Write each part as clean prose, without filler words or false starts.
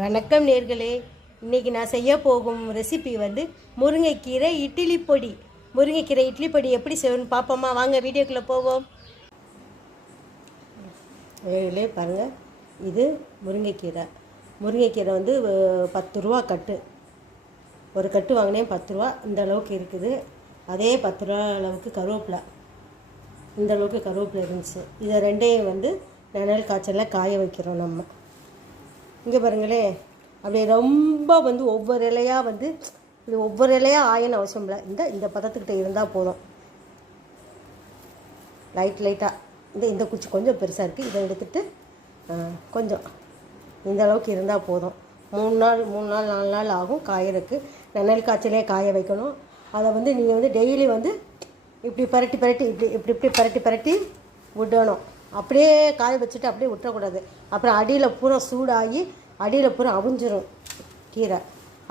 வணக்கம் நேர்களே. இன்றைக்கி நான் செய்ய போகும் ரெசிபி வந்து முருங்கைக்கீரை இட்லி பொடி. முருங்கைக்கீரை இட்லி பொடி எப்படி செய்யணும்னு பார்ப்போமா? வாங்க வீடியோக்குள்ளே போவோம். நேர்களே பாருங்கள், இது முருங்கைக்கீரை வந்து 10 ரூபா கட்டு. ஒரு கட்டு வாங்கினேன் 10 ரூபா. இந்த அளவுக்கு இருக்குது. அதே 10 ரூபா அளவுக்கு கருவேப்பிலை, இந்த அளவுக்கு கருவேப்பிலை இருந்துச்சு. இதை ரெண்டையும் வந்து நிழல் காய்ச்சலில் காய வைக்கிறோம். நம்ம இங்கே பாருங்களே, அப்படியே ரொம்ப வந்து ஒவ்வொரு இலையாக வந்து இது ஒவ்வொரு இலையாக ஆயன்னு அவசியம் இல்லை. இந்த பதத்துக்கிட்ட இருந்தால் போதும். லைட்டாக இந்த குச்சி கொஞ்சம் பெருசாக இருக்குது. இதை எடுத்துகிட்டு கொஞ்சம் இந்த அளவுக்கு இருந்தால் போதும். 3 நாள் 4 நாள் ஆகும் காயறதுக்கு. நிழல் காய்ச்சலே காய வைக்கணும். அதை வந்து நீங்கள் வந்து டெய்லி வந்து இப்படி பரட்டி விடணும். அப்படியே காய வச்சுட்டு அப்படியே விட்டுறக்கூடாது. அப்புறம் அடியில் பூரா சூடாகி அடியில் பூரா அவிஞ்சிரும் கீரை.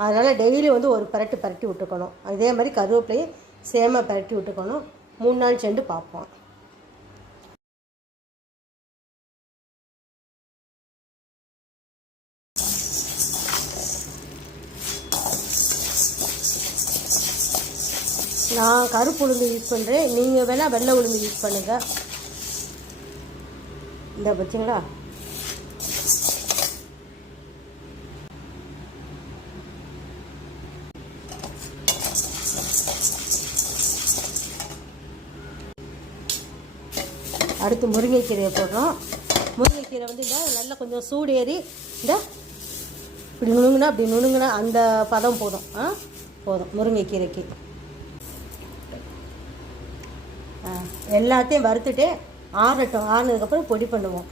அதனால் டெய்லி வந்து ஒரு பரட்டி விட்டுக்கணும். அதே மாதிரி கருவேப்பிலையும் சேம பரட்டி விட்டுக்கணும். 3 நாள் சென்று பார்ப்போம். நான் கருப்பு உளுந்து யூஸ் பண்ணுறேன். நீங்கள் வேணால் வெள்ளை உளுந்து யூஸ் பண்ணுங்கள். இந்த பார்த்தீங்களா, அடுத்து முருங்கைக்கீரையை போடுறோம். முருங்கைக்கீரை வந்து நல்லா கொஞ்சம் சூடு ஏறி இப்படி நுணுங்கினா அந்த பதம் போதும். முருங்கைக்கீரைக்கு எல்லாத்தையும் வறுத்துட்டு ஆறட்டும். ஆறுனதுக்கப்புறம் பொடி பண்ணுவோம்.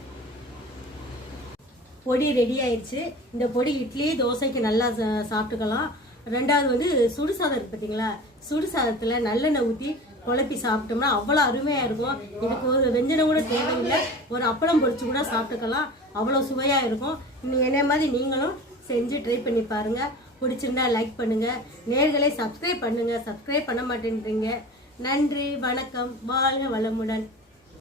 பொடி ரெடி ஆயிடுச்சு. இந்த பொடி இட்லி தோசைக்கு நல்லா சாப்பிட்டுக்கலாம். ரெண்டாவது வந்து சுடுசாதம் இருக்குது பார்த்தீங்களா, சுடுசாதத்தில் நல்லெண்ணெய் ஊற்றி குழப்பி சாப்பிட்டோம்னா அவ்வளோ அருமையாக இருக்கும். இதுக்கு ஒரு வெஞ்சனம் கூட தேவையில்லை. ஒரு அப்பளம் பொரிச்சு கூட சாப்பிட்டுக்கலாம். அவ்வளோ சுவையாக இருக்கும். இன்னும் என்ன மாதிரி நீங்களும் செஞ்சு ட்ரை பண்ணி பாருங்கள். பிடிச்சிருந்தா லைக் பண்ணுங்கள். நேயர்களே சப்ஸ்கிரைப் பண்ணுங்கள். சப்ஸ்கிரைப் பண்ண மாட்டேன்றீங்க. நன்றி, வணக்கம், வாழ்க வளமுடன்.